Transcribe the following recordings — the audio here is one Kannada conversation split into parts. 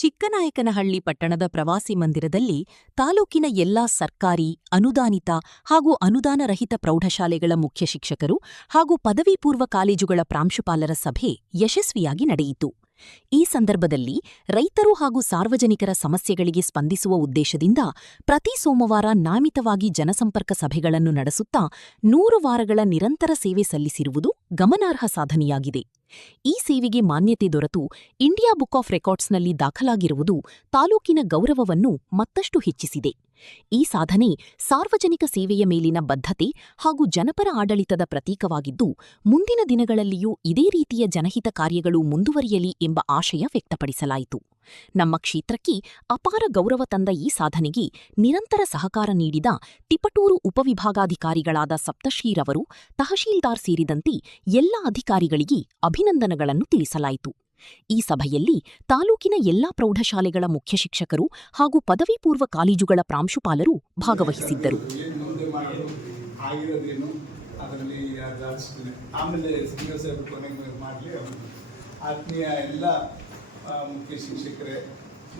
ಚಿಕ್ಕನಾಯಕನಹಳ್ಳಿ ಪಟ್ಟಣದ ಪ್ರವಾಸಿ ಮಂದಿರದಲ್ಲಿ ತಾಲೂಕಿನ ಎಲ್ಲಾ ಸರ್ಕಾರಿ, ಅನುದಾನಿತ ಹಾಗೂ ಅನುದಾನರಹಿತ ಪ್ರೌಢಶಾಲೆಗಳ ಮುಖ್ಯ ಶಿಕ್ಷಕರು ಹಾಗೂ ಪದವಿ ಪೂರ್ವ ಕಾಲೇಜುಗಳ ಪ್ರಾಂಶುಪಾಲರ ಸಭೆ ಯಶಸ್ವಿಯಾಗಿ ನಡೆಯಿತು. ಈ ಸಂದರ್ಭದಲ್ಲಿ ರೈತರು ಹಾಗೂ ಸಾರ್ವಜನಿಕರ ಸಮಸ್ಯೆಗಳಿಗೆ ಸ್ಪಂದಿಸುವ ಉದ್ದೇಶದಿಂದ ಪ್ರತಿ ಸೋಮವಾರ ನಾಮಿತವಾಗಿ ಜನಸಂಪರ್ಕ ಸಭೆಗಳನ್ನು ನಡೆಸುತ್ತಾ 100 ವಾರಗಳ ನಿರಂತರ ಸೇವೆ ಸಲ್ಲಿಸಿರುವುದು ಗಮನಾರ್ಹ ಸಾಧನೆಯಾಗಿದೆ. ಈ ಸೇವೆಗೆ ಮಾನ್ಯತೆ ದೊರೆತು ಇಂಡಿಯಾ ಬುಕ್ ಆಫ್ ರೆಕಾರ್ಡ್ಸ್ನಲ್ಲಿ ದಾಖಲಾಗಿರುವುದು ತಾಲೂಕಿನ ಗೌರವವನ್ನು ಮತ್ತಷ್ಟು ಹೆಚ್ಚಿಸಿದೆ. ಈ ಸಾಧನೆ ಸಾರ್ವಜನಿಕ ಸೇವೆಯ ಮೇಲಿನ ಬದ್ಧತೆ ಹಾಗೂ ಜನಪರ ಆಡಳಿತದ ಪ್ರತೀಕವಾಗಿದ್ದು, ಮುಂದಿನ ದಿನಗಳಲ್ಲಿಯೂ ಇದೇ ರೀತಿಯ ಜನಹಿತ ಕಾರ್ಯಗಳು ಮುಂದುವರಿಯಲಿ ಎಂಬ ಆಶಯ ವ್ಯಕ್ತಪಡಿಸಲಾಯಿತು. ನಮ್ಮ ಕ್ಷೇತ್ರಕ್ಕೆ ಅಪಾರ ಗೌರವ ತಂದ ಈ ಸಾಧನೆಗೆ ನಿರಂತರ ಸಹಕಾರ ನೀಡಿದ ತಿಪಟೂರು ಉಪವಿಭಾಗಾಧಿಕಾರಿಗಳಾದ ಸಪ್ತಶ್ರೀರವರು, ತಹಶೀಲ್ದಾರ್ ಸೇರಿದಂತೆ ಎಲ್ಲ ಅಧಿಕಾರಿಗಳಿಗೆ ಅಭಿನಂದನೆಗಳನ್ನು ತಿಳಿಸಲಾಯಿತು. ಈ ಸಭೆಯಲ್ಲಿ ತಾಲೂಕಿನ ಎಲ್ಲಾ ಪ್ರೌಢಶಾಲೆಗಳ ಮುಖ್ಯ ಶಿಕ್ಷಕರು ಹಾಗೂ ಪದವಿ ಪೂರ್ವ ಕಾಲೇಜುಗಳ ಪ್ರಾಂಶುಪಾಲರು ಭಾಗವಹಿಸಿದ್ದರು. ಮುಖ್ಯ ಶಿಕ್ಷಕರೇ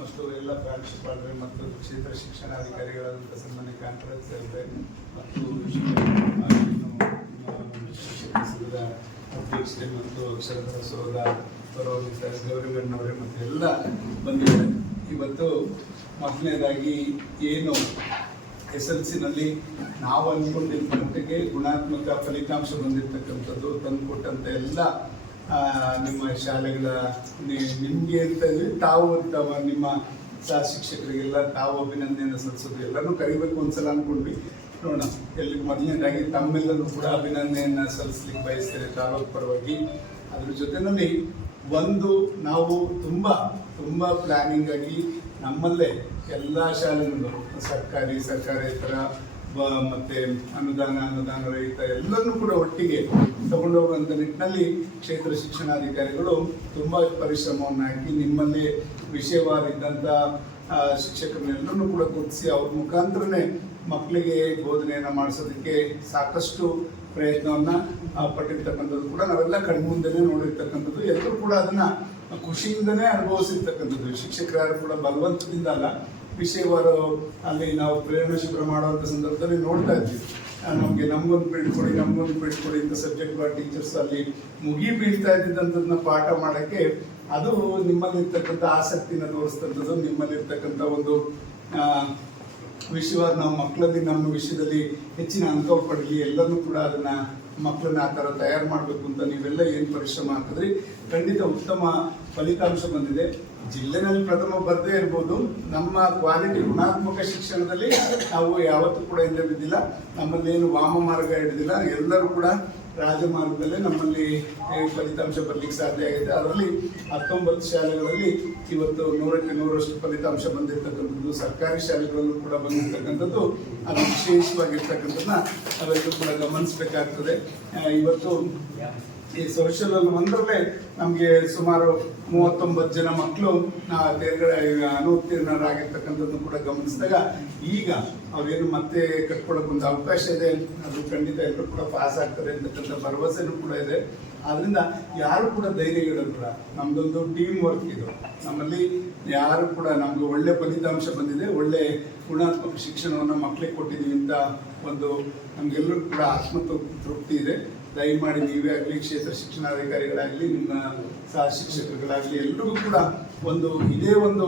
ಮತ್ತು ಎಲ್ಲ ಪ್ರಾಂಶುಪಾಲರೇ ಮತ್ತು ಕ್ಷೇತ್ರ ಶಿಕ್ಷಣಾಧಿಕಾರಿಗಳಾದಂಥ ಸನ್ಮಾನ್ಯ ಕಾಂತರಾಜ್ ಸಾಹೇಬ್ರೆ ಮತ್ತು ಶಿಕ್ಷಕ ಸಂಘದ ಅಧ್ಯಕ್ಷತೆ ಮತ್ತು ಅಕ್ಷರಧರ ಸೋದ ಗೌರಿಮಣ್ಣವರೇ ಮತ್ತು ಎಲ್ಲ ಬಂದಿದ್ದಾರೆ. ಇವತ್ತು ಮೊದಲನೇದಾಗಿ ಏನು SLCನಲ್ಲಿ ನಾವು ಅಂದ್ಕೊಂಡಿರ್ತಕ್ಕಂತೆಗೆ ಗುಣಾತ್ಮಕ ಫಲಿತಾಂಶ ಬಂದಿರತಕ್ಕಂಥದ್ದು ತಂದುಕೊಟ್ಟಂಥ ಎಲ್ಲ ನಿಮ್ಮ ಶಾಲೆಗಳ ನಿಮಗೆ ಅಂತ ತಾವು ನಿಮ್ಮ ಸಹ ಶಿಕ್ಷಕರಿಗೆಲ್ಲ ತಾವು ಅಭಿನಂದನೆಯನ್ನು ಸಲ್ಲಿಸೋದು ಎಲ್ಲರೂ ಕರಿಬೇಕು ಒಂದ್ಸಲ ಅಂದ್ಕೊಂಡ್ವಿ. ನೋಡೋಣ, ಎಲ್ಲಿ ಮೊದಲನೇದಾಗಿ ತಮ್ಮೆಲ್ಲರೂ ಕೂಡ ಅಭಿನಂದನೆಯನ್ನು ಸಲ್ಲಿಸ್ಲಿಕ್ಕೆ ಬಯಸ್ತೇನೆ ತಾಲೂಕು ಪರವಾಗಿ. ಅದ್ರ ಜೊತೆಯಲ್ಲಿ ನಾವು ತುಂಬ ಪ್ಲಾನಿಂಗ್ ಆಗಿ ನಮ್ಮಲ್ಲೇ ಎಲ್ಲ ಶಾಲೆಗಳು ಸರ್ಕಾರೇತರ ಮತ್ತೆ ಅನುದಾನ ರಹಿತ ಎಲ್ಲರನ್ನೂ ಕೂಡ ಒಟ್ಟಿಗೆ ತಗೊಂಡೋಗುವಂಥ ನಿಟ್ಟಿನಲ್ಲಿ ಕ್ಷೇತ್ರ ಶಿಕ್ಷಣಾಧಿಕಾರಿಗಳು ತುಂಬ ಪರಿಶ್ರಮವನ್ನು ಹಾಕಿ ನಿಮ್ಮಲ್ಲಿ ವಿಷಯವಾರಿದ್ದಂಥ ಶಿಕ್ಷಕರನ್ನೆಲ್ಲರನ್ನೂ ಕೂಡ ಗುರುತಿಸಿ ಅವ್ರ ಮುಖಾಂತರನೇ ಮಕ್ಕಳಿಗೆ ಬೋಧನೆಯನ್ನು ಮಾಡಿಸೋದಕ್ಕೆ ಸಾಕಷ್ಟು ಪ್ರಯತ್ನವನ್ನು ಪಟ್ಟಿರ್ತಕ್ಕಂಥದ್ದು ಕೂಡ ನಾವೆಲ್ಲ ಕಣ್ಮುಂದೆನೇ ನೋಡಿರ್ತಕ್ಕಂಥದ್ದು. ಎಲ್ಲರೂ ಕೂಡ ಅದನ್ನು ಖುಷಿಯಿಂದನೇ ಅನುಭವಿಸಿರ್ತಕ್ಕಂಥದ್ದು. ಶಿಕ್ಷಕರು ಯಾರು ಕೂಡ ಬಲವಂತದಿಂದ ಅಲ್ಲ, ವಿಷಯವಾರ ಅಲ್ಲಿ ನಾವು ಪ್ರೇರಣಾ ಶಿಬಿರ ಮಾಡುವಂಥ ಸಂದರ್ಭದಲ್ಲಿ ನೋಡ್ತಾ ಇದ್ವಿ. ನಮಗೊಂದು ಬಿಡ್ಕೊಡಿ ಅಂತ ಸಬ್ಜೆಕ್ಟ್ ಟೀಚರ್ಸ್ ಅಲ್ಲಿ ಬೀಳ್ತಾ ಇದ್ದಿದ್ದಂಥದ್ದನ್ನ ಪಾಠ ಮಾಡೋಕ್ಕೆ ಅದು ನಿಮ್ಮಲ್ಲಿರ್ತಕ್ಕಂಥ ಆಸಕ್ತಿನ ತೋರಿಸ್ತಕ್ಕಂಥದ್ದು, ನಿಮ್ಮಲ್ಲಿರ್ತಕ್ಕಂಥ ಒಂದು ವಿಷಯವಾದ ನಾವು ಮಕ್ಕಳಲ್ಲಿ ನಮ್ಮ ವಿಷಯದಲ್ಲಿ ಹೆಚ್ಚಿನ ಅಂಕ ಪಡಲಿ, ಎಲ್ಲರೂ ಕೂಡ ಅದನ್ನ ಮಕ್ಕಳನ್ನ ಆ ಥರ ತಯಾರು ಮಾಡಬೇಕು ಅಂತ ನೀವೆಲ್ಲ ಏನು ಪರಿಶ್ರಮ ಹಾಕಿದ್ರಿ, ಖಂಡಿತ ಉತ್ತಮ ಫಲಿತಾಂಶ ಬಂದಿದೆ. ಜಿಲ್ಲೆನಲ್ಲಿ ಪ್ರಥಮ ಬರದೇ ಇರ್ಬೋದು, ನಮ್ಮ ಕ್ವಾಲಿಟಿ ಗುಣಾತ್ಮಕ ಶಿಕ್ಷಣದಲ್ಲಿ ನಾವು ಯಾವತ್ತೂ ಕೂಡ ಹಿಂದೆ ಬಿದ್ದಿಲ್ಲ. ನಮ್ಮಲ್ಲೇನು ವಾಮ ಮಾರ್ಗ ಹಿಡಿದಿಲ್ಲ, ಎಲ್ಲರೂ ಕೂಡ ರಾಜಮಾರ್ಗದಲ್ಲೇ ನಮ್ಮಲ್ಲಿ ಫಲಿತಾಂಶ ಬರಲಿಕ್ಕೆ ಸಾಧ್ಯ ಆಗಿದೆ. ಅದರಲ್ಲಿ 19 ಶಾಲೆಗಳಲ್ಲಿ ಇವತ್ತು 100ಕ್ಕೆ 100ರಷ್ಟು ಫಲಿತಾಂಶ ಬಂದಿರತಕ್ಕಂಥದ್ದು, ಸರ್ಕಾರಿ ಶಾಲೆಗಳಲ್ಲೂ ಕೂಡ ಬಂದಿರತಕ್ಕಂಥದ್ದು, ಅದು ವಿಶೇಷವಾಗಿರ್ತಕ್ಕಂಥದ್ದನ್ನ ನಾವೆಲ್ಲರೂ ಕೂಡ ಗಮನಿಸಬೇಕಾಗ್ತದೆ. ಇವತ್ತು ಈ ಸೋಷಿಯಲ್ ಒಂದರಲ್ಲೇ ನಮಗೆ ಸುಮಾರು 39 ಜನ ಮಕ್ಕಳು ಅನುತ್ತೀರ್ಣರಾಗಿರ್ತಕ್ಕಂಥದ್ದನ್ನು ಕೂಡ ಗಮನಿಸಿದಾಗ ಈಗ ಅವ್ರೇನು ಮತ್ತೆ ಕಟ್ಕೊಳಕ್ಕೆ ಒಂದು ಅವಕಾಶ ಇದೆ, ಅದು ಖಂಡಿತ ಎಲ್ಲರೂ ಕೂಡ ಪಾಸ್ ಆಗ್ತಾರೆ ಅಂತಕ್ಕಂಥ ಭರವಸೆನೂ ಕೂಡ ಇದೆ. ಆದ್ರಿಂದ ಯಾರು ಕೂಡ ಧೈರ್ಯಗಳಿಲ್ಲ, ನಮ್ದೊಂದು ಟೀಮ್ ವರ್ಕ್ ಇದು. ನಮ್ಮಲ್ಲಿ ಯಾರು ಕೂಡ ನಮ್ಗೆ ಒಳ್ಳೆ ಫಲಿತಾಂಶ ಬಂದಿದೆ, ಒಳ್ಳೆ ಗುಣಾತ್ಮಕ ಶಿಕ್ಷಣವನ್ನು ಮಕ್ಕಳಿಗೆ ಕೊಟ್ಟಿದ್ದೀವಿ ಅಂತ ಒಂದು ನಮ್ಗೆಲ್ಲರೂ ಕೂಡ ಆತ್ಮತೃಪ್ತಿ ಇದೆ. ದಯಮಾಡಿ ನೀವೇ ಆಗಲಿ, ಕ್ಷೇತ್ರ ಶಿಕ್ಷಣಾಧಿಕಾರಿಗಳಾಗಲಿ, ನಿಮ್ಮ ಸಹ ಶಿಕ್ಷಕರುಗಳಾಗಲಿ ಎಲ್ಲರಿಗೂ ಕೂಡ ಇದೇ ಒಂದು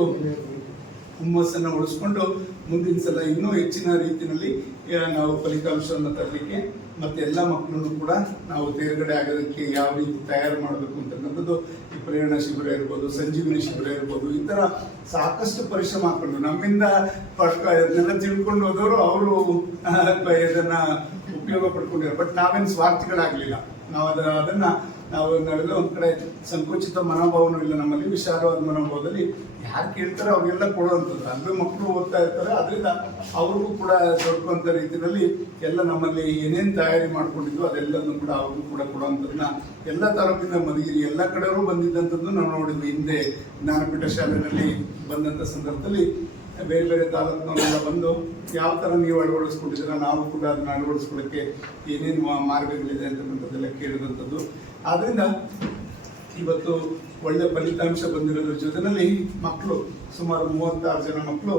ಹುಮ್ಮಸ್ಸನ್ನು ಉಳಿಸ್ಕೊಂಡು ಮುಂದಿನ ಸಲ ಇನ್ನೂ ಹೆಚ್ಚಿನ ರೀತಿಯಲ್ಲಿ ನಾವು ಫಲಿತಾಂಶವನ್ನು ತರಲಿಕ್ಕೆ ಮತ್ತೆ ಎಲ್ಲ ಮಕ್ಕಳನ್ನು ಕೂಡ ನಾವು ತೇರ್ಗಡೆ ಆಗೋದಕ್ಕೆ ಯಾವ ರೀತಿ ತಯಾರು ಮಾಡಬೇಕು ಅಂತಕ್ಕಂಥದ್ದು ಈ ಪ್ರೇರಣಾ ಶಿಬಿರ ಇರ್ಬೋದು, ಸಂಜೀವಿನಿ ಶಿಬಿರ ಇರ್ಬೋದು, ಈ ಥರ ಸಾಕಷ್ಟು ಪರಿಶ್ರಮ ಹಾಕೊಂಡು ನಮ್ಮಿಂದ ಅದನ್ನೆಲ್ಲ ತಿಳ್ಕೊಂಡು ಹೋದವರು ಅವರು ಇದನ್ನ ಉಪಯೋಗ ಪಡ್ಕೊಂಡಿದ್ದಾರೆ. ಬಟ್ ನಾವೇನು ಸ್ವಾರ್ಥಿಗಳಾಗಲಿಲ್ಲ. ನಾವು ನಾವೆಲ್ಲ ಒಂದ್ ಕಡೆ ಸಂಕುಚಿತ ಮನೋಭಾವನೂ ಇಲ್ಲ ನಮ್ಮಲ್ಲಿ, ವಿಶಾಲವಾದ ಮನೋಭಾವದಲ್ಲಿ ಯಾರು ಕೇಳ್ತಾರೆ ಅವ್ರಿಗೆಲ್ಲ ಕೊಡುವಂಥದ್ದು. ಅಲ್ಲೂ ಮಕ್ಕಳು ಓದ್ತಾ ಇರ್ತಾರೆ, ಅದರಿಂದ ಅವ್ರಿಗೂ ಕೂಡ ದೊಡ್ಡುವಂಥ ರೀತಿಯಲ್ಲಿ ಎಲ್ಲ ನಮ್ಮಲ್ಲಿ ಏನೇನು ತಯಾರಿ ಮಾಡ್ಕೊಂಡಿದ್ವು ಅದೆಲ್ಲನೂ ಕೂಡ ಅವ್ರಿಗೂ ಕೂಡ ಕೊಡುವಂಥದ್ದನ್ನ ಎಲ್ಲ ತಾಲೂಕಿನ ಮಧುಗಿರಿ ಎಲ್ಲ ಕಡೆಯವರು ಬಂದಿದ್ದಂಥದ್ದು ನಾವು ನೋಡಿದ್ವಿ. ಹಿಂದೆ ಜ್ಞಾನಪೀಠ ಶಾಲೆಯಲ್ಲಿ ಬಂದಂಥ ಸಂದರ್ಭದಲ್ಲಿ ಬೇರೆ ಬೇರೆ ತಾಲೂಕಿನವರೆಲ್ಲ ಬಂದು ಯಾವ ಥರ ನೀವು ಅಳವಡಿಸ್ಕೊಂಡಿದ್ದೀರ, ನಾವು ಕೂಡ ಅದನ್ನ ಅಳವಡಿಸ್ಕೊಳ್ಳೋಕ್ಕೆ ಏನೇನು ಮಾರ್ಗಗಳಿದೆ ಅಂತಕ್ಕಂಥದ್ದೆಲ್ಲ ಕೇಳಿದಂಥದ್ದು. ಆದ್ದರಿಂದ ಇವತ್ತು ಒಳ್ಳೆ ಫಲಿತಾಂಶ ಬಂದಿರೋದ್ರ ಜೊತೆಯಲ್ಲಿ ಮಕ್ಕಳು ಸುಮಾರು 36 ಜನ ಮಕ್ಕಳು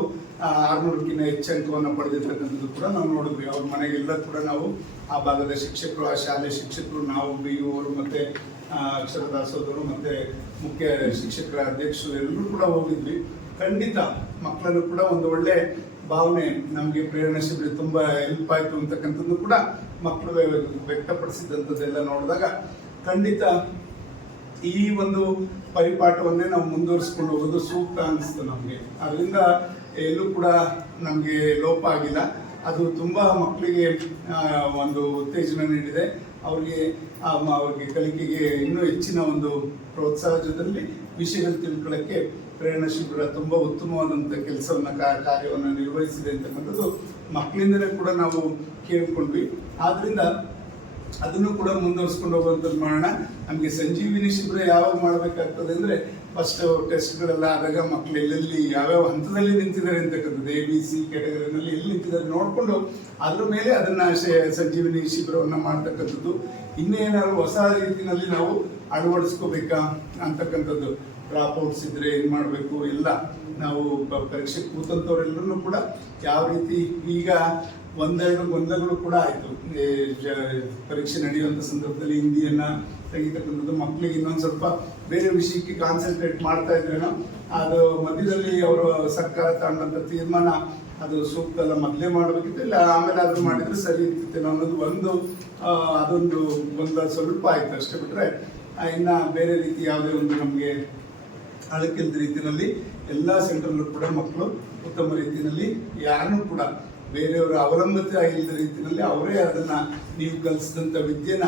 600ಕ್ಕಿಂತ ಹೆಚ್ಚು ಅಂಕವನ್ನು ಪಡೆದಿರ್ತಕ್ಕಂಥದ್ದು ಕೂಡ ನಾವು ನೋಡಿದ್ವಿ. ಅವ್ರ ಮನೆಗೆಲ್ಲ ಕೂಡ ನಾವು ಆ ಭಾಗದ ಶಿಕ್ಷಕರು, ಆ ಶಾಲೆ ಶಿಕ್ಷಕರು, ನಾವು BU ಅವರು ಮತ್ತೆ ಅಕ್ಷರ ದಾಸೋದರು ಮತ್ತೆ ಮುಖ್ಯ ಶಿಕ್ಷಕರ ಅಧ್ಯಕ್ಷರು ಎಲ್ಲರೂ ಕೂಡ ಹೋಗಿದ್ವಿ. ಖಂಡಿತ ಮಕ್ಕಳನ್ನು ಕೂಡ ಒಂದು ಒಳ್ಳೆ ಭಾವನೆ, ನಮಗೆ ಪ್ರೇರಣಾ ಶಿಬಿರ ತುಂಬಾ ಹೆಲ್ಪ್ ಆಯ್ತು ಅಂತಕ್ಕಂಥದ್ದು ಕೂಡ ಮಕ್ಕಳು ವ್ಯಕ್ತಪಡಿಸಿದಂಥದ್ದೆಲ್ಲ ನೋಡಿದಾಗ ಖಂಡಿತ ಈ ಒಂದು ಪರಿಪಾಠವನ್ನೇ ನಾವು ಮುಂದುವರಿಸ್ಕೊಂಡು ಹೋಗೋದು ಸೂಕ್ತ ಅನಿಸ್ತು ನಮಗೆ. ಅದರಿಂದ ಎಲ್ಲೂ ಕೂಡ ನಮಗೆ ಲೋಪ ಆಗಿಲ್ಲ. ಅದು ತುಂಬಾ ಮಕ್ಕಳಿಗೆ ಒಂದು ಉತ್ತೇಜನ ನೀಡಿದೆ. ಅವ್ರಿಗೆ ಕಲಿಕೆಗೆ ಇನ್ನೂ ಹೆಚ್ಚಿನ ಒಂದು ಪ್ರೋತ್ಸಾಹ ಜೊತೆಯಲ್ಲಿ ವಿಷಯಗಳು ತಿಳ್ಕೊಳ್ಳೋಕ್ಕೆ ಪ್ರೇರಣಾ ಶಿಬಿರ ತುಂಬಾ ಉತ್ತಮವಾದಂಥ ಕೆಲಸವನ್ನ ಕಾರ್ಯವನ್ನು ನಿರ್ವಹಿಸಿದೆ ಅಂತಕ್ಕಂಥದ್ದು ಮಕ್ಕಳಿಂದಲೇ ಕೂಡ ನಾವು ಕೇಳ್ಕೊಂಡ್ವಿ. ಆದ್ರಿಂದ ಅದನ್ನು ಕೂಡ ಮುಂದುವರಿಸ್ಕೊಂಡು ಹೋಗುವಂಥದ್ದು ಮಾಡೋಣ. ನಮಗೆ ಸಂಜೀವಿನಿ ಶಿಬಿರ ಯಾವಾಗ ಮಾಡಬೇಕಾಗ್ತದೆ ಅಂದರೆ ಫಸ್ಟ್ ಟೆಸ್ಟ್ಗಳೆಲ್ಲ ಆದಾಗ ಮಕ್ಕಳು ಎಲ್ಲೆಲ್ಲಿ ಯಾವ್ಯಾವ ಹಂತದಲ್ಲಿ ನಿಂತಿದ್ದಾರೆ ಅಂತಕ್ಕಂಥದ್ದು ABC ಕ್ಯಾಟಗರಿನಲ್ಲಿ ಎಲ್ಲಿ ನಿಂತಿದ್ದಾರೆ ನೋಡಿಕೊಂಡು ಅದ್ರ ಮೇಲೆ ಅದನ್ನ ಸಂಜೀವಿನಿ ಶಿಬಿರವನ್ನು ಮಾಡ್ತಕ್ಕಂಥದ್ದು. ಇನ್ನೇನಾದ್ರು ಹೊಸ ರೀತಿಯಲ್ಲಿ ನಾವು ಅಳವಡಿಸ್ಕೋಬೇಕಾ ಅಂತಕ್ಕಂಥದ್ದು, ಡ್ರಾಪ್ ಔಟ್ಸ್ ಇದ್ರೆ ಏನು ಮಾಡಬೇಕು ಎಲ್ಲ ನಾವು ಪರೀಕ್ಷೆ ಕೂತಂಥವ್ರೆಲ್ಲರೂ ಕೂಡ ಯಾವ ರೀತಿ ಈಗ ಒಂದೆರಡು ಗೊಂದಲಗಳು ಕೂಡ ಆಯಿತು. ಪರೀಕ್ಷೆ ನಡೆಯುವಂಥ ಸಂದರ್ಭದಲ್ಲಿ ಹಿಂದಿಯನ್ನ ತೆಗಿತಕ್ಕಂಥದ್ದು, ಮಕ್ಕಳಿಗೆ ಇನ್ನೊಂದು ಸ್ವಲ್ಪ ಬೇರೆ ವಿಷಯಕ್ಕೆ ಕಾನ್ಸಂಟ್ರೇಟ್ ಮಾಡ್ತಾ ಇದ್ರೇನೋ ಅದು ಮಧ್ಯದಲ್ಲಿ ಅವರು ಸರ್ಕಾರ ತಗೊಂಡಂಥ ತೀರ್ಮಾನ ಅದು ಸೂಕ್ತ ಅಲ್ಲ, ಮೊದಲೇ ಮಾಡಬೇಕಿತ್ತು, ಇಲ್ಲ ಆಮೇಲೆ ಆದ್ರೂ ಮಾಡಿದ್ರೆ ಸರಿ ಇರ್ತಿತ್ತೇನೋ ಅನ್ನೋದು ಅದೊಂದು ಸ್ವಲ್ಪ ಆಯ್ತು ಅಷ್ಟೇ. ಬಿಟ್ರೆ ಇನ್ನ ಬೇರೆ ರೀತಿ ಯಾವುದೇ ಒಂದು ನಮಗೆ ಅಳಕಿಲ್ದ ರೀತಿಯಲ್ಲಿ ಎಲ್ಲ ಸೆಂಟ್ರಲ್ಲೂ ಕೂಡ ಮಕ್ಕಳು ಉತ್ತಮ ರೀತಿಯಲ್ಲಿ ಯಾರನ್ನೂ ಕೂಡ ಬೇರೆಯವರ ಅವಲಂಬಿತ ಇಲ್ಲದ ರೀತಿಯಲ್ಲಿ ಅವರೇ ಅದನ್ನ ನೀವು ಕಲಿಸಿದಂಥ ವಿದ್ಯೆನ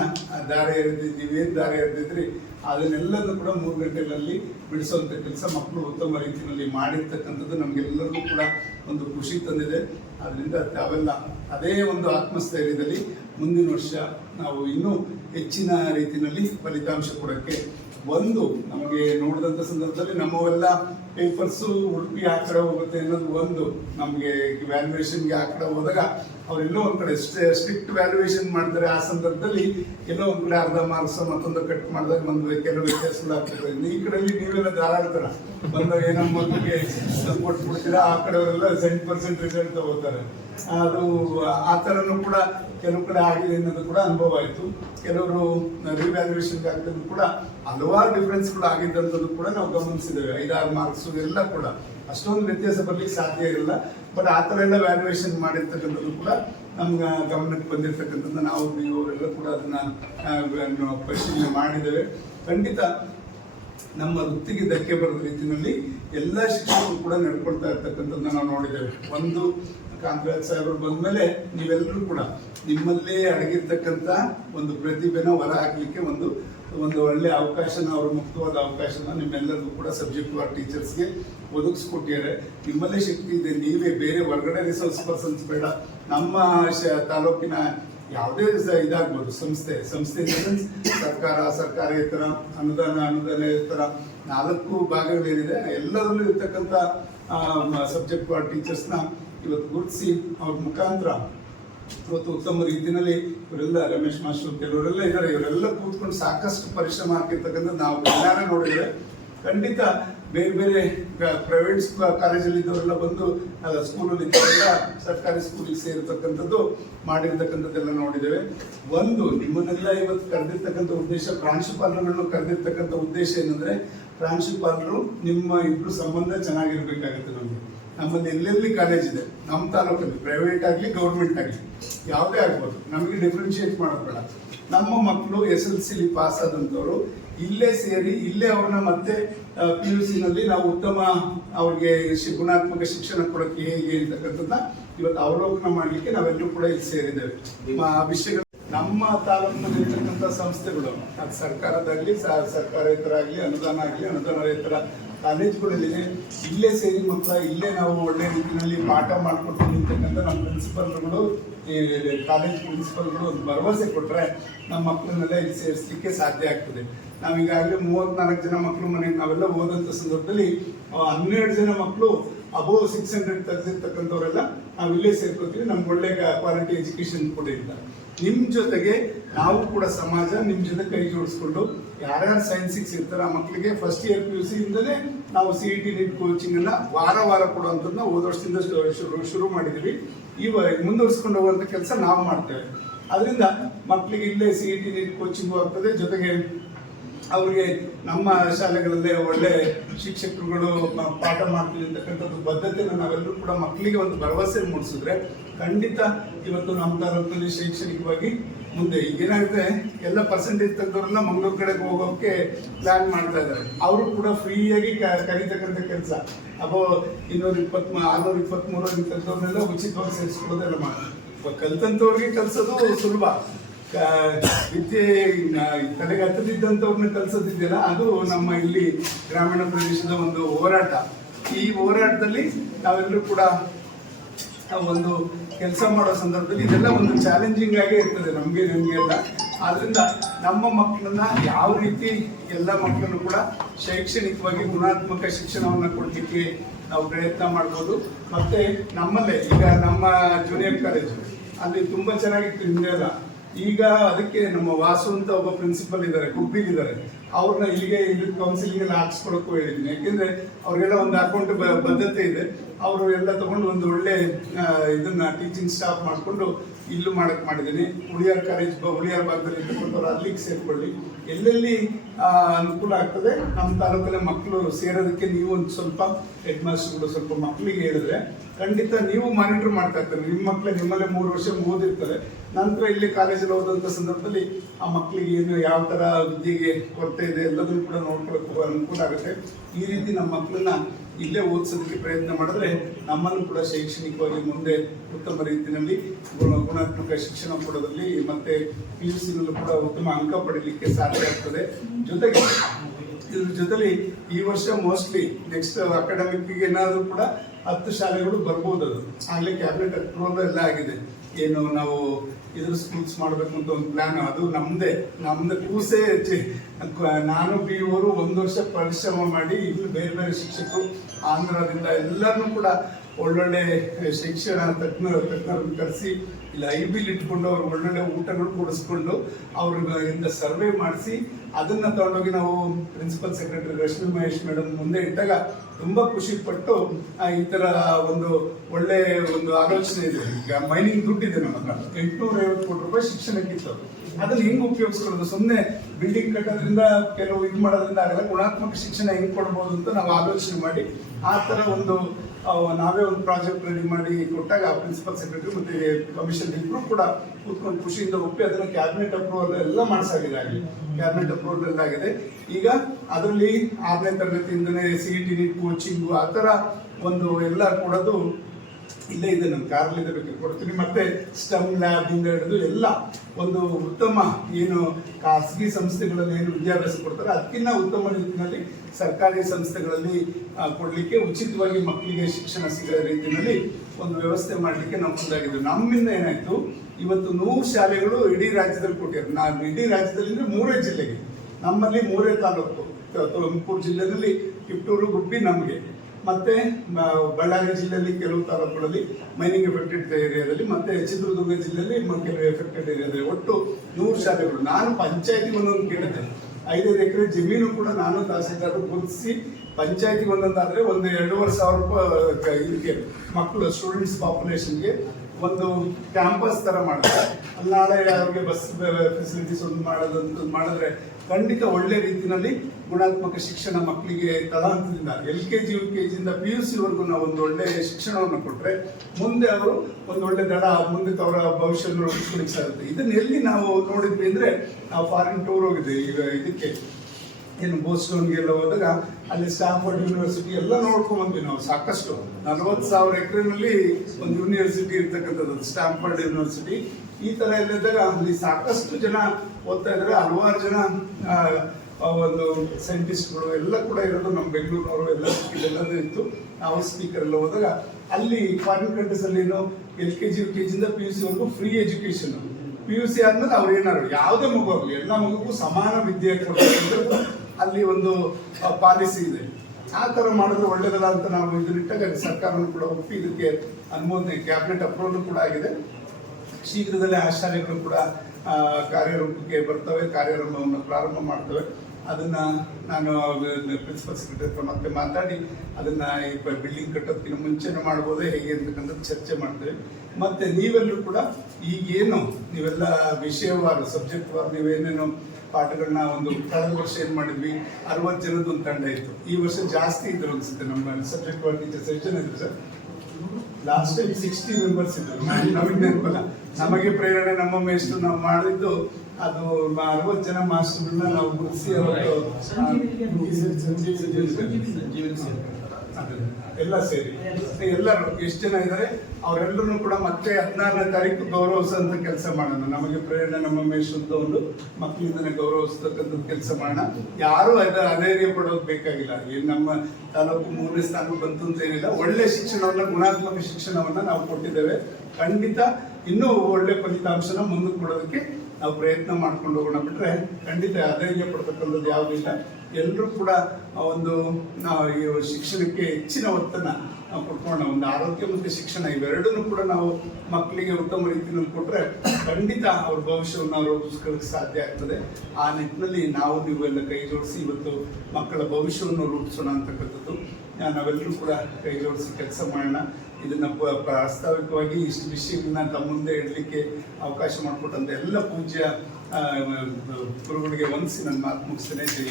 ದಾರಿ ಎರೆದಿದ್ದೀವಿ, ದಾರಿ ಎರೆದಿದ್ರಿ ಅದನ್ನೆಲ್ಲದನ್ನು ಕೂಡ 3 ಗಂಟೆಗಳಲ್ಲಿ ಬಿಡಿಸುವಂಥ ಕೆಲಸ ಮಕ್ಕಳು ಉತ್ತಮ ರೀತಿಯಲ್ಲಿ ಮಾಡಿರ್ತಕ್ಕಂಥದ್ದು ನಮಗೆಲ್ಲರಿಗೂ ಕೂಡ ಒಂದು ಖುಷಿ ತಂದಿದೆ. ಅದರಿಂದ ತಾವೆಲ್ಲ ಅದೇ ಒಂದು ಆತ್ಮಸ್ಥೈರ್ಯದಲ್ಲಿ ಮುಂದಿನ ವರ್ಷ ನಾವು ಇನ್ನೂ ಹೆಚ್ಚಿನ ರೀತಿಯಲ್ಲಿ ಫಲಿತಾಂಶ ಕೊಡೋಕ್ಕೆ ಒಂದು ನಮಗೆ ನೋಡಿದಂಥ ಸಂದರ್ಭದಲ್ಲಿ ನಮ್ಮವೆಲ್ಲ ಪೇಪರ್ಸು ಉಡುಪಿ ಆ ಕಡೆ ಹೋಗುತ್ತೆ ಅನ್ನೋದು ಒಂದು, ನಮಗೆ ವ್ಯಾಲ್ಯೂಯೇಷನ್ಗೆ ಆ ಕಡೆ ಹೋದಾಗ ಅವರೆಲ್ಲೋ ಒಂದು ಕಡೆ ಸ್ಟ್ರಿಕ್ಟ್ ವ್ಯಾಲ್ಯೂಯೇಷನ್ ಮಾಡ್ತಾರೆ. ಆ ಸಂದರ್ಭದಲ್ಲಿ ಎಲ್ಲೋ ಒಂದು ಕಡೆ ಅರ್ಧ ಮಾರ್ಕ್ಸ್ ಮತ್ತೊಂದು ಕಟ್ ಮಾಡಿದಾಗ ಒಂದು ಕೆಲವು ವ್ಯತ್ಯಾಸಗಳಾಗ್ತದೆ. ಈ ಕಡೆಯಲ್ಲಿ ನೀವೆಲ್ಲ ಧಾರಾಡ್ತಾರ ಬಂದಾಗ ಏನೋ ಮಕ್ಕಳಿಗೆ ಕೊಟ್ಬಿಡ್ತೀರಾ, ಆ ಕಡೆಯವರೆಲ್ಲ 70% ರಿಸಲ್ಟ್ ತಗೋತಾರೆ. ಅದು ಆ ಥರನೂ ಕೂಡ ಕೆಲವು ಕಡೆ ಆಗಿದೆ ಅನ್ನೋದು ಕೂಡ ಅನುಭವ ಆಯಿತು. ಕೆಲವರು ರಿವ್ಯಾಲ್ಯೂಯೇಷನ್ಗೆ ಆಗ್ತದ್ದು ಕೂಡ ಹಲವಾರು ಡಿಫ್ರೆನ್ಸ್ಗಳು ಆಗಿದ್ದಂಥದ್ದು ಕೂಡ ನಾವು ಗಮನಿಸಿದ್ದೇವೆ. 5-6 ಮಾರ್ಕ್ಸ್ ಎಲ್ಲ ಕೂಡ ಅಷ್ಟೊಂದು ವ್ಯತ್ಯಾಸ ಬರ್ಲಿಕ್ಕೆ ಸಾಧ್ಯ ಇರಲ್ಲ. ಬಟ್ ಆ ಥರ ಎಲ್ಲ ವ್ಯಾಲ್ಯೂಯೇಷನ್ ಮಾಡಿರ್ತಕ್ಕಂಥದ್ದು ಕೂಡ ನಮ್ಗೆ ಗಮನಕ್ಕೆ ಬಂದಿರತಕ್ಕಂಥದ್ದು ನಾವು ಅವರೆಲ್ಲ ಕೂಡ ಅದನ್ನ ಪರಿಶೀಲನೆ ಮಾಡಿದ್ದೇವೆ. ಖಂಡಿತ ನಮ್ಮ ವೃತ್ತಿಗೆ ಧಕ್ಕೆ ಬರದ ರೀತಿಯಲ್ಲಿ ಎಲ್ಲ ಶಿಕ್ಷಕರು ಕೂಡ ನಡ್ಕೊಳ್ತಾ ಇರ್ತಕ್ಕಂಥದ್ದನ್ನ ನಾವು ನೋಡಿದ್ದೇವೆ. ಒಂದು ಕಾಂತರಾಜ್ ಸಾಹೇಬರು ಬಂದ್ಮೇಲೆ ನೀವೆಲ್ಲರೂ ಕೂಡ ನಿಮ್ಮಲ್ಲೇ ಅಡಗಿರ್ತಕ್ಕಂಥ ಒಂದು ಪ್ರತಿಭೆನ ಹೊರ ಹಾಕ್ಲಿಕ್ಕೆ ಒಂದು ಒಳ್ಳೆ ಅವಕಾಶನ, ಅವರು ಮುಕ್ತವಾದ ಅವಕಾಶನ ನಿಮ್ಮೆಲ್ಲರಿಗೂ ಕೂಡ ಸಬ್ಜೆಕ್ಟ್ ವಾರ್ ಟೀಚರ್ಸ್ಗೆ ಒದಗಿಸ್ಕೊಟ್ಟಿದ್ದಾರೆ. ನಿಮ್ಮಲ್ಲೇ ಶಕ್ತಿ ಇದೆ, ನೀವೇ ಬೇರೆ ಹೊರಗಡೆ ರಿಸೋರ್ಸ್ ಪರ್ಸನ್ಸ್ ಬೇಡ. ನಮ್ಮ ತಾಲೂಕಿನ ಯಾವುದೇ ಇದಾಗ್ಬೋದು, ಸಂಸ್ಥೆ ಸರ್ಕಾರ, ಸರ್ಕಾರೇತರ, ಅನುದಾನೇತರ 4 ಭಾಗಗಳೇನಿದೆ ಎಲ್ಲದರಲ್ಲೂ ಇರ್ತಕ್ಕಂಥ ಸಬ್ಜೆಕ್ಟ್ ವಾರ್ ಟೀಚರ್ಸ್ನ ಇವತ್ತು ಗುರುತಿಸಿ ಅವ್ರ ಮುಖಾಂತರ ಇವತ್ತು ಉತ್ತಮ ರೀತಿಯಲ್ಲಿ ಇವರೆಲ್ಲ ರಮೇಶ್ ಮಾಸ್ಟರ್ ಕೆಲವರೆಲ್ಲ ಇದ್ದಾರೆ, ಇವರೆಲ್ಲ ಕೂತ್ಕೊಂಡು ಸಾಕಷ್ಟು ಪರಿಶ್ರಮ ಹಾಕಿರ್ತಕ್ಕಂಥದ್ದು ನಾವು ಎಲ್ಲಾರ ನೋಡಿದ್ದೇವೆ. ಖಂಡಿತ ಬೇರೆ ಬೇರೆ ಪ್ರೈವೇಟ್ ಕಾಲೇಜಲ್ಲಿ ಇದ್ದವರೆಲ್ಲ ಬಂದು ಸ್ಕೂಲಲ್ಲಿ ಇದ್ದವರೆಲ್ಲ ಸರ್ಕಾರಿ ಸ್ಕೂಲಿಗೆ ಸೇರಿರ್ತಕ್ಕಂಥದ್ದು ಮಾಡಿರ್ತಕ್ಕಂಥದ್ದೆಲ್ಲ ನೋಡಿದ್ದೇವೆ. ಒಂದು ನಿಮ್ಮನ್ನೆಲ್ಲ ಇವತ್ತು ಕರೆದಿರ್ತಕ್ಕಂಥ ಉದ್ದೇಶ, ಪ್ರಾಂಶುಪಾಲರುಗಳನ್ನು ಕರೆದಿರ್ತಕ್ಕಂಥ ಉದ್ದೇಶ ಏನಂದ್ರೆ ಪ್ರಾಂಶುಪಾಲರು ನಿಮ್ಮ ಇಬ್ರು ಸಂಬಂಧ ಚೆನ್ನಾಗಿರ್ಬೇಕಾಗುತ್ತೆ. ನಮ್ಮಲ್ಲಿ ಎಲ್ಲೆಲ್ಲಿ ಕಾಲೇಜ್ ಇದೆ ನಮ್ಮ ತಾಲೂಕಲ್ಲಿ, ಪ್ರೈವೇಟ್ ಆಗಲಿ ಗೌರ್ಮೆಂಟ್ ಆಗಲಿ ಯಾವುದೇ ಆಗ್ಬೋದು, ನಮಗೆ ಡಿಫ್ರೆನ್ಶಿಯೇಟ್ ಮಾಡೋದು ಬೇಡ. ನಮ್ಮ ಮಕ್ಕಳು SLC ಪಾಸ್ ಆದಂಥವ್ರು ಇಲ್ಲೇ ಸೇರಿ ಇಲ್ಲೇ ಅವ್ರನ್ನ ಮತ್ತೆ PUC ನಲ್ಲಿ ನಾವು ಉತ್ತಮ ಅವ್ರಿಗೆ ಗುಣಾತ್ಮಕ ಶಿಕ್ಷಣ ಕೊಡೋಕ್ಕೆ ಹೇಗೆ ಅಂತಕ್ಕಂಥದ್ದನ್ನ ಇವತ್ತು ಅವಲೋಕನ ಮಾಡಲಿಕ್ಕೆ ನಾವೆಲ್ಲರೂ ಕೂಡ ಇಲ್ಲಿ ಸೇರಿದ್ದೇವೆ. ವಿಷಯಗಳು ನಮ್ಮ ತಾಲೂಕಿನಲ್ಲಿ ಇರ್ತಕ್ಕಂಥ ಸಂಸ್ಥೆಗಳು, ಅದು ಸರ್ಕಾರದಾಗಲಿ ಸರ್ಕಾರೇತರ ಆಗಲಿ ಅನುದಾನೇತರ ಕಾಲೇಜುಗಳಲ್ಲಿ ಇಲ್ಲೇ ಸೇರಿ ಮಕ್ಕಳ ಇಲ್ಲೇ ನಾವು ಒಳ್ಳೆ ರೀತಿಯಲ್ಲಿ ಪಾಠ ಮಾಡ್ಕೊಡ್ತೀವಿ ಅಂತಕ್ಕಂಥ ನಮ್ಮ ಪ್ರಿನ್ಸಿಪಲ್ಗಳು, ಈ ಕಾಲೇಜ್ ಪ್ರಿನ್ಸಿಪಲ್ಗಳು ಒಂದು ಭರವಸೆ ಕೊಟ್ಟರೆ ನಮ್ಮ ಮಕ್ಕಳನ್ನೆಲ್ಲ ಇಲ್ಲಿ ಸೇರಿಸಲಿಕ್ಕೆ ಸಾಧ್ಯ ಆಗ್ತದೆ. ನಾವೀಗಾಗಲೇ 34 ಜನ ಮಕ್ಕಳು ಮನೆಗೆ ನಾವೆಲ್ಲ ಓದಂಥ ಸಂದರ್ಭದಲ್ಲಿ 12 ಜನ ಮಕ್ಕಳು ಅಬೋವ್ 600 ತೆಗೆದಿರ್ತಕ್ಕಂಥವರೆಲ್ಲ ನಾವು ಇಲ್ಲೇ ಸೇರ್ಕೊತೀವಿ. ನಮ್ಗೆ ಒಳ್ಳೆ ಕ್ವಾಲಿಟಿ ಎಜುಕೇಶನ್ ಕೂಡ ಇಲ್ಲ. ನಿಮ್ಮ ಜೊತೆಗೆ ನಾವು ಕೂಡ ಸಮಾಜ ನಿಮ್ಮ ಜೊತೆ ಕೈ ಜೋಡಿಸ್ಕೊಂಡು ಯಾರ್ಯಾರು ಸೈನ್ಸಿಗೆ ಇರ್ತಾರೆ ಆ ಮಕ್ಕಳಿಗೆ ಫಸ್ಟ್ ಇಯರ್ PUC ಇಂದಲೇ ನಾವು CET ನೀಟ್ ಕೋಚಿಂಗ್ ಅನ್ನ ವಾರ ಕೊಡುವಂಥದ್ದನ್ನ ಹೋದ ವರ್ಷದಿಂದ ಶುರು ಮಾಡಿದೀವಿ. ಮುಂದುವರಿಸ್ಕೊಂಡು ಹೋಗುವಂಥ ಕೆಲಸ ನಾವು ಮಾಡ್ತೇವೆ. ಅದರಿಂದ ಮಕ್ಕಳಿಗೆ ಇಲ್ಲೇ CET ನೀಟ್ ಕೋಚಿಂಗು ಆಗ್ತದೆ, ಜೊತೆಗೆ ಅವ್ರಿಗೆ ನಮ್ಮ ಶಾಲೆಗಳಲ್ಲೇ ಒಳ್ಳೆ ಶಿಕ್ಷಕರುಗಳು ಪಾಠ ಮಾಡ್ತೀವಿ ಅಂತಕ್ಕಂಥದ್ದು ಬದ್ಧತೆಯನ್ನು ನಾವೆಲ್ಲರೂ ಕೂಡ ಮಕ್ಕಳಿಗೆ ಒಂದು ಭರವಸೆ ಮೂಡಿಸಿದ್ರೆ ಖಂಡಿತ ಇವತ್ತು ನಮ್ಮ ತಾಲೂಕಿನಲ್ಲಿ ಶೈಕ್ಷಣಿಕವಾಗಿ ಮುಂದೆ ಈಗೇನಾಗುತ್ತೆ, ಎಲ್ಲ ಪರ್ಸೆಂಟೇಜ್ ತೆಗೆದವ್ರನ್ನ ಮಂಗಳೂರು ಕಡೆಗೆ ಹೋಗೋಕೆ ಪ್ಲಾನ್ ಮಾಡ್ತಾ ಇದ್ದಾರೆ. ಅವರು ಕೂಡ ಫ್ರೀಯಾಗಿ ಕರೀತಕ್ಕಂಥ ಕೆಲಸ. ಅಬ್ಬೋ 623 ತೆಗೆದವ್ರನ್ನೆಲ್ಲ ಉಚಿತವಾಗಿ ಸೇರಿಸ್ಕೊಳ್ಳೋದೆಲ್ಲ ಕಲ್ತಂಥವ್ರಿಗೆ ಕಲ್ಸೋದು ಸುಲಭ, ವಿದ್ಯೆ ತಲೆಗೆ ಹತ್ತದಿದ್ದಂಥವ್ರನ್ನ ಕಲ್ಸೋದಿದೆಯಲ್ಲ ಅದು ನಮ್ಮ ಇಲ್ಲಿ ಗ್ರಾಮೀಣ ಪ್ರದೇಶದ ಒಂದು ಹೋರಾಟ. ಈ ಹೋರಾಟದಲ್ಲಿ ನಾವೆಲ್ಲರೂ ಕೂಡ ಒಂದು ಕೆಲಸ ಮಾಡೋ ಸಂದರ್ಭದಲ್ಲಿ ಇದೆಲ್ಲ ಒಂದು ಚಾಲೆಂಜಿಂಗ್ ಆಗೇ ಇರ್ತದೆ ನಮಗೆ ಎಲ್ಲ. ಆದ್ರಿಂದ ನಮ್ಮ ಮಕ್ಕಳನ್ನ ಯಾವ ರೀತಿ ಎಲ್ಲ ಮಕ್ಕಳನ್ನು ಕೂಡ ಶೈಕ್ಷಣಿಕವಾಗಿ ಗುಣಾತ್ಮಕ ಶಿಕ್ಷಣವನ್ನು ಕೊಡಲಿಕ್ಕೆ ನಾವು ಪ್ರಯತ್ನ ಮಾಡ್ಬೋದು. ಮತ್ತೆ ನಮ್ಮಲ್ಲೇ ಈಗ ನಮ್ಮ ಜೂನಿಯರ್ ಕಾಲೇಜು ಅಲ್ಲಿ ತುಂಬಾ ಚೆನ್ನಾಗಿತ್ತು ಹಿಂದೆ ಎಲ್ಲ. ಈಗ ಅದಕ್ಕೆ ನಮ್ಮ ವಾಸು ಅಂತ ಒಬ್ಬ ಪ್ರಿನ್ಸಿಪಲ್ ಇದ್ದಾರೆ, ಗುಬ್ಬಿಲಿದ್ದಾರೆ, ಅವ್ರನ್ನ ಇಲ್ಲಿಗೆ ಕೌನ್ಸಿಲಿಂಗ್ ಎಲ್ಲ ಹಾಕ್ಸ್ಕೊಳಕ್ಕೂ ಹೇಳಿದ್ದೀನಿ. ಯಾಕೆಂದ್ರೆ ಅವ್ರಿಗೆಲ್ಲ ಒಂದು ಅಕೌಂಟ್ ಬದ್ಧತೆ ಇದೆ. ಅವರು ಎಲ್ಲ ತಗೊಂಡು ಒಂದು ಒಳ್ಳೆ ಇದನ್ನ ಟೀಚಿಂಗ್ ಸ್ಟಾಫ್ ಮಾಡಿಕೊಂಡು ಇಲ್ಲೂ ಮಾಡಿದ್ದೀನಿ. ಹುಳಿಯಾರ್ ಭಾಗದಲ್ಲಿ ಇರ್ತಕ್ಕಂಥವ್ರು ಅಲ್ಲಿಗೆ ಸೇರ್ಕೊಳ್ಳಿ, ಎಲ್ಲೆಲ್ಲಿ ಅನುಕೂಲ ಆಗ್ತದೆ ನಮ್ಮ ತಾಲೂಕಲ್ಲಿ ಮಕ್ಕಳು ಸೇರೋದಕ್ಕೆ ನೀವು ಒಂದು ಸ್ವಲ್ಪ ಹೆಡ್ ಮಾಸ್ಟರ್ಗಳು ಸ್ವಲ್ಪ ಮಕ್ಕಳಿಗೆ ಹೇಳಿದ್ರೆ ಖಂಡಿತ ನೀವು ಮಾನಿಟರ್ ಮಾಡ್ತಾ ಇರ್ತಾರೆ. ನಿಮ್ಮ ಮಕ್ಕಳೇ ನಿಮ್ಮಲ್ಲೇ 3 ವರ್ಷ ಓದಿರ್ತಾರೆ, ನಂತರ ಇಲ್ಲಿ ಕಾಲೇಜಲ್ಲಿ ಓದಂಥ ಸಂದರ್ಭದಲ್ಲಿ ಆ ಮಕ್ಕಳಿಗೆ ಏನು ಯಾವ ಥರ ವಿದ್ಯೆಗೆ ಕೊರತೆ ಇದೆ ಎಲ್ಲದನ್ನು ಕೂಡ ನೋಡ್ಕೊಳ್ಳೋಕೆ ಅನುಕೂಲ ಆಗುತ್ತೆ. ಈ ರೀತಿ ನಮ್ಮ ಮಕ್ಕಳನ್ನ ಇಲ್ಲೇ ಓದಿಸೋದಕ್ಕೆ ಪ್ರಯತ್ನ ಮಾಡಿದ್ರೆ ನಮ್ಮನ್ನು ಕೂಡ ಶೈಕ್ಷಣಿಕವಾಗಿ ಮುಂದೆ ಉತ್ತಮ ರೀತಿಯಲ್ಲಿ ಗುಣಾತ್ಮಕ ಶಿಕ್ಷಣ ಕೊಡೋದ್ರಲ್ಲಿ ಮತ್ತೆ PUCನಲ್ಲೂ ಕೂಡ ಉತ್ತಮ ಅಂಕ ಪಡೀಲಿಕ್ಕೆ ಸಾಧ್ಯ ಆಗ್ತದೆ. ಜೊತೆಗೆ ಇದ್ರ ಜೊತೆಲಿ ಈ ವರ್ಷ ಮೋಸ್ಟ್ಲಿ ನೆಕ್ಸ್ಟ್ ಅಕಾಡೆಮಿಕ್ಗೆ ಏನಾದರೂ ಕೂಡ 10 ಶಾಲೆಗಳು ಬರ್ಬೋದು. ಅದು ಆಗಲೇ ಕ್ಯಾಬಿನೆಟ್ ಅಪ್ರೂವಲ್ ಎಲ್ಲ ಆಗಿದೆ. ಏನು ನಾವು ಸ್ಕೂಲ್ಸ್ ಮಾಡಬೇಕು ಅಂತ ಒಂದು ಪ್ಲಾನ್, ಅದು ನಮ್ದೇ ಕೂಸೇ ನಾನು PU ಅವರು 1 ವರ್ಷ ಪರಿಶ್ರಮ ಮಾಡಿ ಇಲ್ಲಿ ಬೇರೆ ಶಿಕ್ಷಕರು ಆಂಧ್ರದಿಂದ ಎಲ್ಲರನ್ನೂ ಕೂಡ ಒಳ್ಳೊಳ್ಳೆ ಶಿಕ್ಷಣ ತಜ್ಞರನ್ನು ಕರೆಸಿ ಇಲ್ಲಿ IBಲ್ ಇಟ್ಕೊಂಡು ಅವ್ರು ಒಳ್ಳೊಳ್ಳೆ ಊಟಗಳು ಕೊಡಿಸ್ಕೊಂಡು ಅವ್ರಿಂದ ಸರ್ವೆ ಮಾಡಿಸಿ ಅದನ್ನ ತಗೊಂಡೋಗಿ ನಾವು principal secretary Rashmi Mahesh madam ಮುಂದೆ ಇಟ್ಟಾಗ ತುಂಬಾ ಖುಷಿ ಪಟ್ಟು ಈ ತರ ಒಂದು ಒಳ್ಳೆ ಒಂದು ಆಲೋಚನೆ ಇದೆ. ಈಗ ಮೈನಿಂಗ್ ದುಡ್ಡಿದೆ ನಮ್ಮ ಹತ್ರ 850 ಕೋಟಿ ರೂಪಾಯಿ ಶಿಕ್ಷಣಕ್ಕಿತ್ತು. ಅದನ್ನ ಹೆಂಗ್ ಉಪಯೋಗಿಸ್ಕೊಳ್ಳೋದು, ಸುಮ್ಮನೆ ಬಿಲ್ಡಿಂಗ್ ಕಟ್ಟೋದ್ರಿಂದ ಕೆಲವು ಇದು ಮಾಡೋದ್ರಿಂದ ಆಗಲ್ಲ, ಗುಣಾತ್ಮಕ ಶಿಕ್ಷಣ ಹೆಂಗ್ ಕೊಡ್ಬೋದು ಅಂತ ನಾವು ಆಲೋಚನೆ ಮಾಡಿ ಆ ತರ ಒಂದು ನಾವೇ ಒಂದು ಪ್ರಾಜೆಕ್ಟ್ ರೆಡಿ ಮಾಡಿ ಕೊಟ್ಟಾಗ ಪ್ರಿನ್ಸಿಪಲ್ ಸೆಕ್ರೆಟರಿ ಮತ್ತೆ ಕಮಿಷನ್ ಇಬ್ರು ಕೂಡ ಕೂತ್ಕೊಂಡು ಖುಷಿಯಿಂದ ಒಪ್ಪಿ ಅದನ್ನ ಕ್ಯಾಬಿನೆಟ್ ಅಪ್ರೂವಲ್ ಎಲ್ಲ ಮಾಡಿಸಾಗಿದೆ. ಕ್ಯಾಬಿನೆಟ್ ಅಪ್ರೂವಲ್ ಎಲ್ಲ ಆಗಿದೆ. ಈಗ ಅದರಲ್ಲಿ 6ನೇ ತರಗತಿಯಿಂದನೇ CET ನೀಟ್ ಕೋಚಿಂಗು ಆ ಥರ ಒಂದು ಎಲ್ಲ ಕೊಡೋದು ಇಲ್ಲೇ ಇದೆ. ನನ್ನ ಕಾರಲ್ಲಿ ಬೇಕಾದ್ರೆ ಕೊಡ್ತೀನಿ. ಮತ್ತೆ ಸ್ಟಮ್ ಲ್ಯಾಬ್ ಇಂದ ಹಿಡಿದು ಎಲ್ಲ ಒಂದು ಉತ್ತಮ ಏನು ಖಾಸಗಿ ಸಂಸ್ಥೆಗಳಲ್ಲಿ ಏನು ವಿದ್ಯಾಭ್ಯಾಸ ಕೊಡ್ತಾರೆ ಅದಕ್ಕಿಂತ ಉತ್ತಮ ರೀತಿಯಲ್ಲಿ ಸರ್ಕಾರಿ ಸಂಸ್ಥೆಗಳಲ್ಲಿ ಕೊಡಲಿಕ್ಕೆ ಉಚಿತವಾಗಿ ಮಕ್ಕಳಿಗೆ ಶಿಕ್ಷಣ ಸಿಗೋ ರೀತಿಯಲ್ಲಿ ಒಂದು ವ್ಯವಸ್ಥೆ ಮಾಡಲಿಕ್ಕೆ ನಾವು ಮುಂದಾಗಿದ್ದು. ನಮ್ಮಿಂದ ಏನಾಯ್ತು, ಇವತ್ತು 100 ಶಾಲೆಗಳು ಇಡೀ ರಾಜ್ಯದಲ್ಲಿ ಕೊಟ್ಟಿದ್ದಾರೆ. ನಾನು ಇಡೀ ರಾಜ್ಯದಲ್ಲಿ 3 ಜಿಲ್ಲೆಗೆ, ನಮ್ಮಲ್ಲಿ 3 ತಾಲೂಕು, ತುಮಕೂರು ಜಿಲ್ಲೆಯಲ್ಲಿ ಕಿತ್ತೂರು, ಗುಬ್ಬಿ ನಮಗೆ, ಮತ್ತೆ ಬಳ್ಳಾರಿ ಜಿಲ್ಲೆಯಲ್ಲಿ ಕೆಲವು ತಾಲೂಕುಗಳಲ್ಲಿ ಮೈನಿಂಗ್ ಎಫೆಕ್ಟೆಡ್ ಏರಿಯಾದಲ್ಲಿ, ಮತ್ತೆ ಚಿತ್ರದುರ್ಗ ಜಿಲ್ಲೆಯಲ್ಲಿ ಕೆಲವು ಎಫೆಕ್ಟೆಡ್ ಏರಿಯಾದಲ್ಲಿ ಒಟ್ಟು 100 ಶಾಲೆಗಳು. ನಾನು ಪಂಚಾಯತಿಗೆ ಒಂದೊಂದು ಕೇಳಿದ್ದೆ. 5 ಎಕರೆ ಜಮೀನು ಕೂಡ ನಾನು ತಹಸೀಲ್ದಾರ್ ಗುರುತಿಸಿ ಪಂಚಾಯತಿಗೆ ಒಂದೊಂದಾದ್ರೆ ಒಂದು 2,500 ರೂಪಾಯಿ ಇದಕ್ಕೆ ಮಕ್ಕಳು ಸ್ಟೂಡೆಂಟ್ಸ್ ಪಾಪ್ಯುಲೇಷನ್ಗೆ ಒಂದು ಕ್ಯಾಂಪಸ್ ತರ ಮಾಡ್ತಾರೆ. ಅಲ್ಲಿ ನಾಳೆ ಅವ್ರಿಗೆ ಬಸ್ ಫೆಸಿಲಿಟೀಸ್ ಒಂದು ಮಾಡಿದ್ರೆ ಖಂಡಿತ ಒಳ್ಳೆ ರೀತಿಯಲ್ಲಿ ಗುಣಾತ್ಮಕ ಶಿಕ್ಷಣ ಮಕ್ಕಳಿಗೆ ತಳಹಂತದಿಂದ LKG UKG ಇಂದ PUC ವರೆಗೂ ನಾವು ಒಂದು ಒಳ್ಳೆ ಶಿಕ್ಷಣವನ್ನು ಕೊಟ್ಟರೆ ಮುಂದೆ ಅವರು ಒಂದು ಒಳ್ಳೆ ದಡ ಮುಂದಕ್ಕೆ ಅವರ ಭವಿಷ್ಯವನ್ನು ರೂಪಿಸ್ಲಿಕ್ಕೆ ಸಾಧ್ಯ. ಇದನ್ನ ಎಲ್ಲಿ ನಾವು ನೋಡಿದ್ವಿ ಅಂದ್ರೆ, ನಾವು ಫಾರಿನ್ ಟೂರ್ ಹೋಗಿದ್ವಿ. ಈಗ ಇದಕ್ಕೆ ಏನು ಬೋಸ್ಟೋನ್ಗೆಲ್ಲ ಹೋದಾಗ ಅಲ್ಲಿ ಸ್ಟಾನ್ಫೋರ್ಡ್ ಯೂನಿವರ್ಸಿಟಿ ಎಲ್ಲ ನೋಡ್ಕೊಂಡ್ ಬಂದ್ವಿ ನಾವು. ಸಾಕಷ್ಟು 40,000 ಎಕರೆನಲ್ಲಿ ಒಂದು ಯೂನಿವರ್ಸಿಟಿ ಇರ್ತಕ್ಕಂಥದ್ದು ಸ್ಟಾನ್ಫೋರ್ಡ್ ಯೂನಿವರ್ಸಿಟಿ. ಈ ತರ ಇದ್ದಾಗ ಅಲ್ಲಿ ಸಾಕಷ್ಟು ಜನ ಓದ್ತಾ ಇದ್ರೆ, ಹಲವಾರು ಜನ ಒಂದು ಸೈಂಟಿಸ್ಟ್ಗಳು ಎಲ್ಲ ಕೂಡ ಇರೋದು ನಮ್ಮ ಬೆಂಗಳೂರಿನವರು ಎಲ್ಲದೂ ಇತ್ತು. ನಾವು ಸ್ಪೀಕರ್ ಎಲ್ಲ ಹೋದಾಗ ಅಲ್ಲಿ ಫಾರಿನ್ ಕಂಟ್ರೀಸ್ ಅಲ್ಲಿ ಏನು LKG UKG ಇಂದ PUC ವರೆಗೂ ಫ್ರೀ ಎಜುಕೇಶನ್. PUC ಆದ್ಮೇಲೆ ಅವ್ರು ಏನಾದ್ರು ಯಾವುದೇ ಮಗು ಆಗಲಿ ಎಲ್ಲ ಮಗುಗೂ ಸಮಾನ ವಿದ್ಯೆ ಕೊಡಬೇಕು ಅಲ್ಲಿ ಒಂದು ಪಾಲಿಸಿ ಇದೆ. ಆ ತರ ಮಾಡಿದ್ರೆ ಒಳ್ಳೇದಲ್ಲ ಅಂತ ನಾವು ಇದನ್ನಿಟ್ಟಾಗ ಸರ್ಕಾರವನ್ನು ಕೂಡ ಒಪ್ಪಿ ಇದಕ್ಕೆ ಅನುಮೋದನೆ ಕ್ಯಾಬಿನೆಟ್ ಅಪ್ರೂವಲ್ ಕೂಡ ಆಗಿದೆ. ಶೀಘ್ರದಲ್ಲೇ ಆ ಶಾಲೆಗಳು ಕೂಡ ಕಾರ್ಯರೂಪಕ್ಕೆ ಬರ್ತವೆ, ಕಾರ್ಯಾರಂಭವನ್ನು ಪ್ರಾರಂಭ ಮಾಡ್ತವೆ. ಅದನ್ನು ನಾನು ಪ್ರಿನ್ಸಿಪಲ್ ಸೆಕ್ರೆಟರಿ ಹತ್ರ ಮತ್ತೆ ಮಾತಾಡಿ ಅದನ್ನು ಈ ಬಿಲ್ಡಿಂಗ್ ಕಟ್ಟೋದಕ್ಕಿಂತ ಮುಂಚೆನೇ ಮಾಡ್ಬೋದೇ ಹೇಗೆ ಅಂತಕ್ಕಂಥದ್ದು ಚರ್ಚೆ ಮಾಡ್ತೇವೆ. ಮತ್ತು ನೀವೆಲ್ಲರೂ ಕೂಡ ಈಗೇನು ನೀವೆಲ್ಲ ವಿಷಯವಾರು ಸಬ್ಜೆಕ್ಟ್ವಾರು ನೀವೇನೇನು ಪಾಠಗಳನ್ನ ಒಂದು ಕಳೆದ ವರ್ಷ ಏನು ಮಾಡಿದ್ವಿ 60 ಜನದ ಒಂದು ತಂಡ ಇತ್ತು. ಈ ವರ್ಷ ಜಾಸ್ತಿ ಇದ್ರು ಅನ್ಸುತ್ತೆ ನಮ್ಮ ಸಬ್ಜೆಕ್ಟ್ ವಾರ್ ಟೀಚರ್ಸ್. ಎಷ್ಟು ಜನ ಇದ್ರು ಸರ್? ಲಾಸ್ಟ್ ಟೈಮ್ 60 ಮೆಂಬರ್ಸ್ ಇದ್ರು. ನಮಗೆ ನೆನಪಲ್ಲ, ನಮಗೆ ಪ್ರೇರಣೆ ನಮ್ಮ ಮೇಷ್ಟು ನಾವು ಮಾಡಿದ್ದು ಅದು 60 ಜನ ಮಾಸ್ಟರ್ಗಳನ್ನ ನಾವು ಗುರುತಿಸಿ ಎಲ್ಲ ಸೇರಿ ಎಲ್ಲರೂ ಎಷ್ಟು ಜನ ಇದ್ದಾರೆ ಅವರೆಲ್ಲರೂ ಕೂಡ ಮತ್ತೆ 16ನೇ ತಾರೀಕು ಗೌರವಿಸೋಂಥ ಕೆಲಸ ಮಾಡೋಣ. ನಮಗೆ ಪ್ರೇರಣೆ ನಮ್ಮ ಮೇಷ್ ಅಂತ ಒಂದು ಮಕ್ಕಳಿಂದನೇ ಗೌರವಿಸ್ತಕ್ಕಂಥ ಕೆಲಸ ಮಾಡೋಣ. ಯಾರು ಅಧೈರ್ಯ ಪಡೋದು ಬೇಕಾಗಿಲ್ಲ. ಏನು ನಮ್ಮ ತಾಲೂಕು 3ನೇ ಸ್ಥಾನಕ್ಕೆ ಬಂತು ಅಂತ ಏನಿಲ್ಲ. ಒಳ್ಳೆ ಶಿಕ್ಷಣವನ್ನ, ಗುಣಾತ್ಮಕ ಶಿಕ್ಷಣವನ್ನ ನಾವು ಕೊಟ್ಟಿದ್ದೇವೆ. ಖಂಡಿತ ಇನ್ನೂ ಒಳ್ಳೆ ಫಲಿತಾಂಶನ ಮುಂದಕ್ಕೆ ಕೊಡೋದಕ್ಕೆ ನಾವು ಪ್ರಯತ್ನ ಮಾಡ್ಕೊಂಡು ಹೋಗೋಣ. ಬಿಟ್ರೆ ಖಂಡಿತ ಅಧೈರ್ಯ ಪಡ್ತಕ್ಕಂಥದ್ದು ಯಾವುದಿಲ್ಲ. ಎಲ್ಲರೂ ಕೂಡ ಒಂದು ನಾವು ಈ ಶಿಕ್ಷಣಕ್ಕೆ ಹೆಚ್ಚಿನ ಒತ್ತನ್ನು ನಾವು ಕೊಟ್ಕೊಳ್ಳೋಣ. ಒಂದು ಆರೋಗ್ಯ ಮತ್ತು ಶಿಕ್ಷಣ ಇವೆರಡನ್ನೂ ಕೂಡ ನಾವು ಮಕ್ಕಳಿಗೆ ಉತ್ತಮ ರೀತಿಯಲ್ಲಿ ಕೊಟ್ಟರೆ ಖಂಡಿತ ಅವ್ರ ಭವಿಷ್ಯವನ್ನು ಅವರು ರೂಪಿಸ್ಕೊಳ್ಳೋಕ್ಕೆ ಸಾಧ್ಯ ಆಗ್ತದೆ. ಆ ನಿಟ್ಟಿನಲ್ಲಿ ನಾವು ನೀವೆಲ್ಲ ಕೈ ಜೋಡಿಸಿ ಇವತ್ತು ಮಕ್ಕಳ ಭವಿಷ್ಯವನ್ನು ರೂಪಿಸೋಣ ಅಂತಕ್ಕಂಥದ್ದು ನಾವೆಲ್ಲರೂ ಕೂಡ ಕೈ ಜೋಡಿಸಿ ಕೆಲಸ ಮಾಡೋಣ. ಇದನ್ನು ಪ್ರಾಸ್ತಾವಿಕವಾಗಿ ಇಷ್ಟು ವಿಷಯಗಳನ್ನ ತಮ್ಮ ಮುಂದೆ ಇಡಲಿಕ್ಕೆ ಅವಕಾಶ ಮಾಡಿಕೊಟ್ಟಂಥ ಎಲ್ಲ ಪೂಜ್ಯ ಗುರುಗಳಿಗೆ ವಂದಿಸಿ ನನ್ನ ಮಾತು ಮುಗಿಸ್ತೇನೆ. ಜೈ